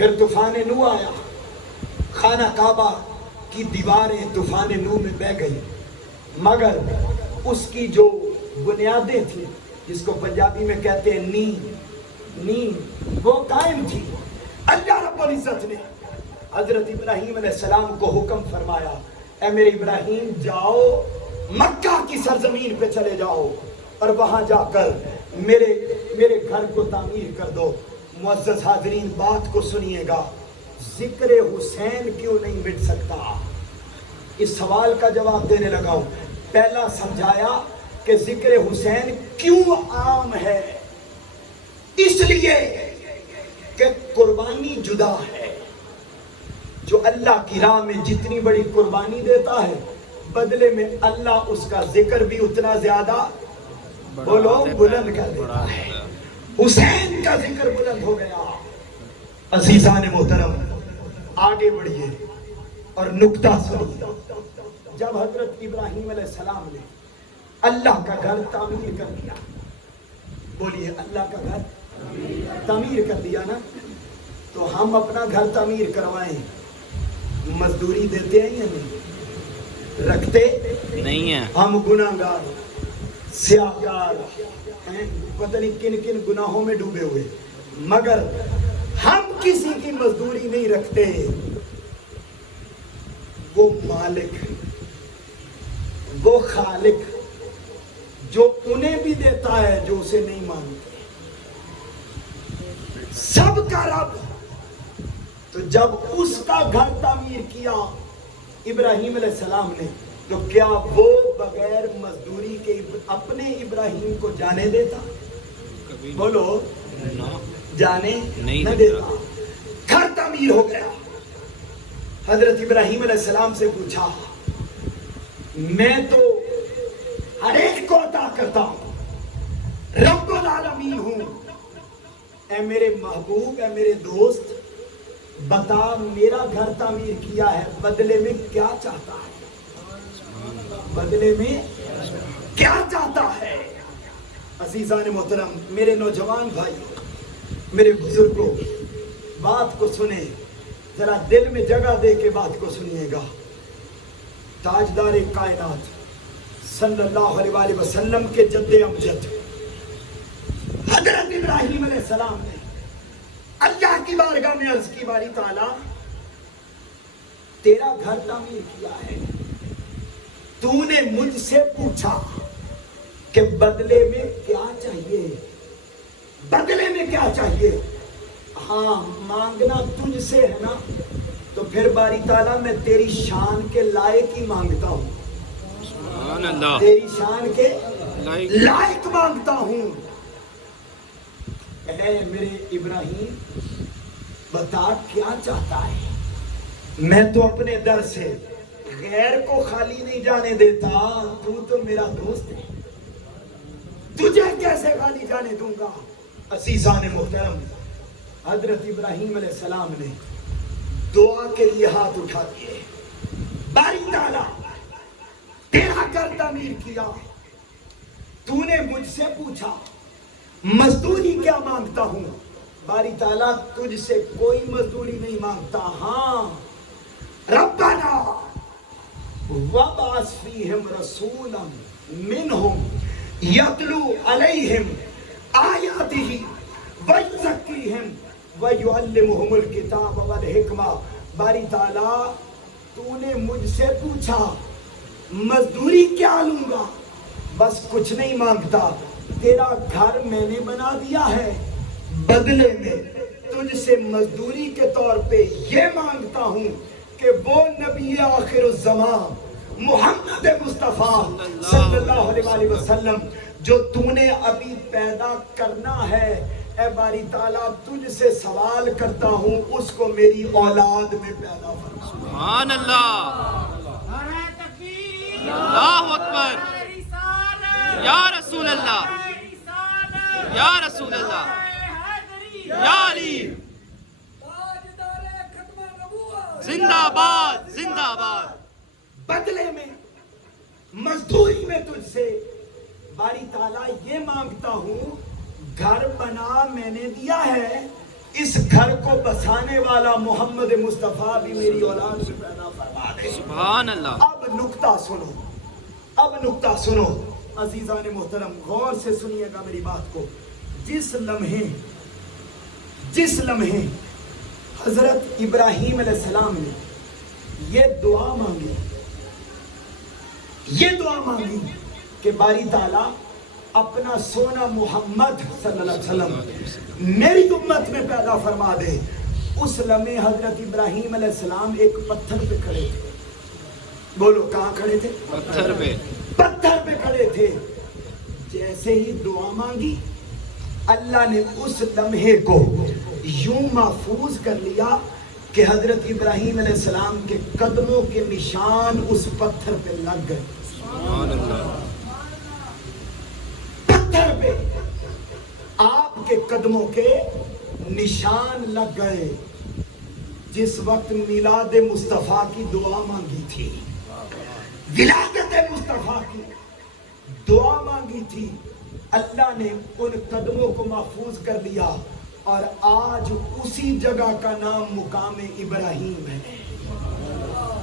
پھر طوفان نو آیا، خانہ کعبہ کی دیواریں طوفان نو میں بہہ گئی، مگر اس کی جو بنیادیں تھیں جس کو پنجابی میں کہتے ہیں نیم وہ قائم تھی۔ اللہ رب العزت نے حضرت ابراہیم علیہ السلام کو حکم فرمایا، اے میرے ابراہیم جاؤ مکہ کی سرزمین پہ چلے جاؤ اور وہاں جا کر میرے گھر کو تعمیر کر دو۔ معزز حاضرین بات کو سنیے گا، ذکر حسین کیوں نہیں مٹ سکتا؟ اس سوال کا جواب دینے لگا ہوں۔ پہلا سمجھایا کہ ذکر حسین کیوں عام ہے، اس لیے کہ قربانی جدا ہے۔ جو اللہ کی راہ میں جتنی بڑی قربانی دیتا ہے بدلے میں اللہ اس کا ذکر بھی اتنا زیادہ بولو بلند کر دیتا ہے۔ حسین کا ذکر بلند ہو گیا۔ عزیزان محترم آگے بڑھیے اور نکتہ سنیے۔ جب حضرت ابراہیم علیہ السلام نے اللہ کا گھر تعمیر کر دیا، بولیے اللہ کا گھر تعمیر کر دیا نا، تو ہم اپنا گھر تعمیر کروائیں مزدوری دیتے ہیں یا نہیں؟ رکھتے نہیں ہیں۔ ہم گناہگار سیاہکار ہیں، پتہ نہیں کن کن گناہوں میں ڈوبے ہوئے، مگر ہم کسی کی مزدوری نہیں رکھتے۔ وہ مالک وہ خالق جو انہیں بھی دیتا ہے جو اسے نہیں مانتے، سب کا رب۔ تو جب اس کا گھر تعمیر کیا ابراہیم علیہ السلام نے، تو کیا وہ بغیر مزدوری کے اپنے ابراہیم کو جانے دیتا؟ بولو جانے نہ دیتا۔ گھر تعمیر ہو گیا۔ حضرت ابراہیم علیہ السلام سے پوچھا، میں تو ہر ایک کو عطا کرتا ہوں، رب العالمین ہوں، اے میرے محبوب، اے میرے دوست، بتا میرا گھر تعمیر کیا ہے، بدلے میں کیا چاہتا ہے؟ بدلے میں کیا چاہتا ہے؟ عزیزان محترم، میرے نوجوان بھائی، میرے بزرگوں، بات کو سنیں، ذرا دل میں جگہ دے کے بات کو سنیے گا۔ تاجدار کائنات صلی اللہ علیہ وآلہ وسلم کے جد امجد حضرت ابراہیم علیہ السلام نے اللہ کی بارگاہ میں عرض کی، باری تعالیٰ تیرا گھر تعمیر کیا ہے، تو نے مجھ سے پوچھا کہ بدلے میں کیا چاہیے؟ بدلے میں کیا چاہیے؟ ہاں مانگنا تجھ سے ہے نا، تو پھر باری تعالیٰ میں تیری شان کے لائق ہی مانگتا ہوں، تیری شان کے لائق مانگتا ہوں۔ اے میرے ابراہیم بتا کیا چاہتا ہے؟ میں تو اپنے در سے غیر کو خالی نہیں جانے دیتا، تو میرا دوست ہے، تجھے کیسے خالی جانے دوں گا؟ عزیزان محترم، حضرت ابراہیم علیہ السلام نے دعا کے لیے ہاتھ اٹھا دیے، باری تعالیٰ تیرا گھر تعمیر کیا، تو نے مجھ سے پوچھا مزدوری کیا مانگتا ہوں؟ باری تعالیٰ تجھ سے کوئی مزدوری نہیں مانگتا، ہاں ربنا وَبَعَثْ فِيهِمْ رَسُولًا مِّنْهُمْ يَتْلُو عَلَيْهِمْ آيَاتِهِ وَيُزَكِّيهِمْ وَيُعَلِّمُهُمُ الْكِتَابَ وَالْحِكْمَةَ۔ باری تعالیٰ تو نے مجھ سے پوچھا مزدوری کیا لوں گا؟ بس کچھ نہیں مانگتا، تیرا گھر میں نے بنا دیا ہے، بدلے میں تجھ سے مزدوری کے طور پہ یہ مانگتا ہوں کہ وہ نبی آخر الزمان محمد مصطفیٰ صلی اللہ علیہ وآلہ وسلم جو تو نے ابھی پیدا کرنا ہے، اے باری تعالیٰ تجھ سے سوال کرتا ہوں اس کو میری اولاد میں پیدا فرما۔ سبحان اللہ، اللہ اکبر، یا رسول اللہ، یا رسول اللہ، یا علی، زندہ باد زندہ باد۔ بدلے میں مزدوری میں تجھ سے باری تعالیٰ یہ مانگتا ہوں، گھر بنا میں نے دیا ہے، اس گھر کو بسانے والا محمد مصطفیٰ بھی میری اولاد سے پیدا فرما دے. سبحان اللہ. اب نکتہ سنو, اب نکتہ سنو عزیزان محترم, غور سے سنیے گا میری بات کو. جس لمحے حضرت ابراہیم علیہ السلام نے یہ دعا مانگی کہ باری تعالیٰ اپنا سونا محمد صلی اللہ علیہ وسلم میری امت میں پیدا فرما دے, اس لمحے حضرت ابراہیم علیہ السلام ایک پتھر پہ کھڑے تھے. بولو کہاں کھڑے تھے؟ پتھر پہ کھڑے تھے. جیسے ہی دعا مانگی اللہ نے اس لمحے کو یوں محفوظ کر لیا کہ حضرت ابراہیم علیہ السلام کے قدموں کے نشان اس پتھر پہ لگ گئے. سبحان اللہ. پتھر پہ آپ کے قدموں کے نشان لگ گئے. جس وقت میلاد مصطفیٰ کی دعا مانگی تھی, ولادت مصطفیٰ کی دعا مانگی تھی, اللہ نے ان قدموں کو محفوظ کر لیا, اور آج اسی جگہ کا نام مقام ابراہیم ہے.